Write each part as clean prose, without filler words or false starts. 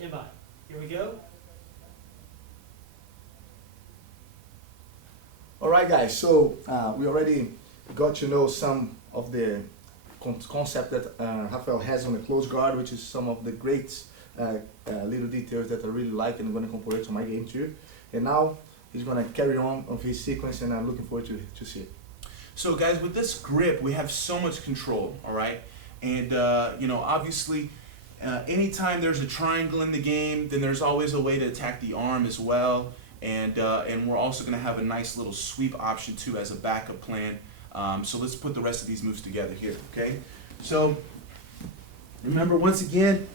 Stand by. Here we go. All right, guys. So we already got to know some of the concept that Rafael has on the close guard, which is some of the great little details that I really like and I'm going to incorporate to my game too. And now he's going to carry on his sequence, and I'm looking forward to see it. So guys, with this grip, we have so much control, all right? And obviously, anytime there's a triangle in the game, then there's always a way to attack the arm as well. And we're also going to have a nice little sweep option too as a backup plan. So let's put the rest of these moves together here, okay? So remember, once again,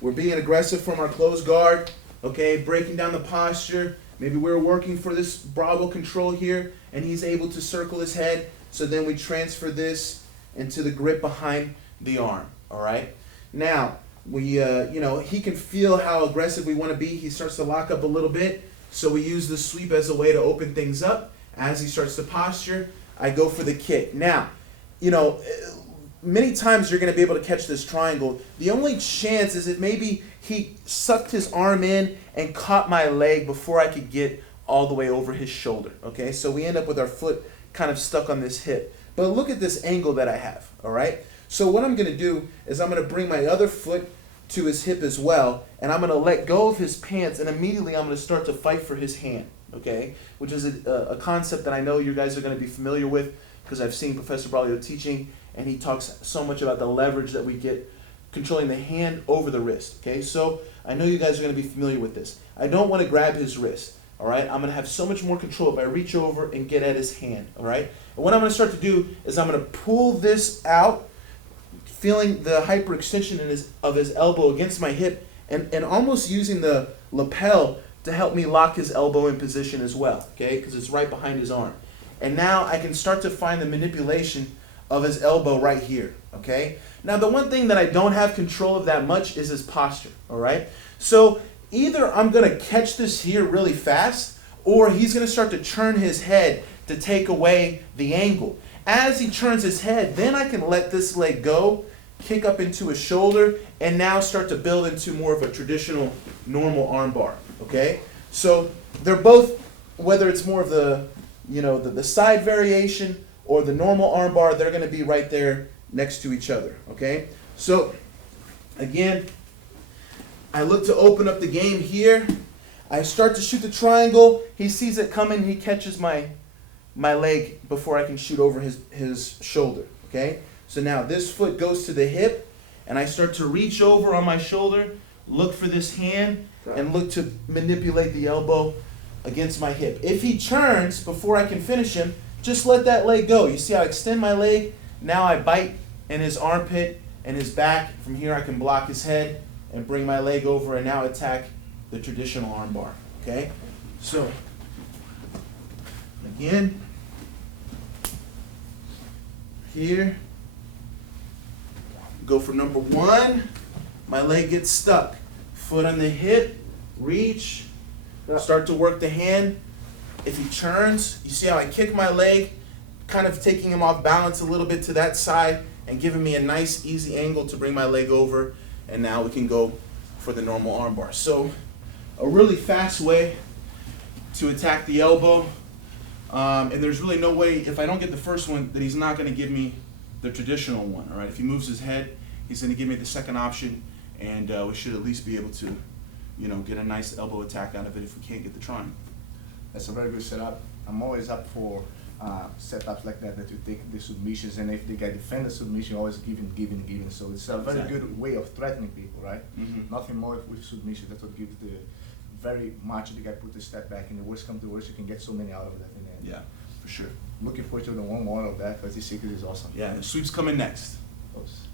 we're being aggressive from our closed guard, okay? Breaking down the posture. Maybe we're working for this Braulio control here, and he's able to circle his head. So then we transfer this into the grip behind the arm, all right? Now, he can feel how aggressive we want to be. He starts to lock up a little bit. So we use the sweep as a way to open things up. As he starts to posture, I go for the kick. Now, many times you're going to be able to catch this triangle. The only chance is that maybe he sucked his arm in and caught my leg before I could get all the way over his shoulder. Okay, so we end up with our foot kind of stuck on this hip. But look at this angle that I have, all right? So what I'm going to do is I'm going to bring my other foot to his hip as well, and I'm going to let go of his pants, and immediately I'm going to start to fight for his hand, okay? Which is a concept that I know you guys are going to be familiar with because I've seen Professor Braulio teaching, and he talks so much about the leverage that we get controlling the hand over the wrist, okay? So I know you guys are going to be familiar with this. I don't want to grab his wrist, all right? I'm going to have so much more control if I reach over and get at his hand, all right? And what I'm going to start to do is I'm going to pull this out, feeling the hyperextension of his elbow against my hip, and almost using the lapel to help me lock his elbow in position as well, okay? Because it's right behind his arm. And now I can start to find the manipulation of his elbow right here, okay? Now the one thing that I don't have control of that much is his posture, all right? So either I'm going to catch this here really fast, or he's going to start to turn his head to take away the angle. As he turns his head, then I can let this leg go, kick up into his shoulder, and now start to build into more of a traditional normal arm bar, okay? So they're both, whether it's more of the side variation or the normal arm bar, they're going to be right there next to each other, okay? So again, I look to open up the game here. I start to shoot the triangle. He sees it coming. He catches my leg before I can shoot over his shoulder, okay? So now this foot goes to the hip, and I start to reach over on my shoulder, look for this hand, and look to manipulate the elbow against my hip. If he turns before I can finish him, just let that leg go. You see how I extend my leg? Now I bite in his armpit and his back. From here I can block his head and bring my leg over and now attack the traditional arm bar, okay? So, again, here, go for number one. My leg gets stuck. Foot on the hip, reach, start to work the hand. If he turns, you see how I kick my leg, kind of taking him off balance a little bit to that side and giving me a nice easy angle to bring my leg over, and now we can go for the normal arm bar. So a really fast way to attack the elbow, and there's really no way, if I don't get the first one, that he's not going to give me the traditional one, all right? If he moves his head, he's going to give me the second option, and we should at least be able to, get a nice elbow attack out of it if we can't get the triangle. That's a very good setup. I'm always up for setups like that you take the submissions, and if the guy defend the submission, always giving. So it's a very good way of threatening people, right? Mm-hmm. Nothing more with submission that would give the very much the guy put a step back, and the worst comes to worst, you can get so many out of that in the end. Yeah, for sure. Looking forward to the one more of that, but this secret is awesome. Yeah, the sweep's coming next. Oops.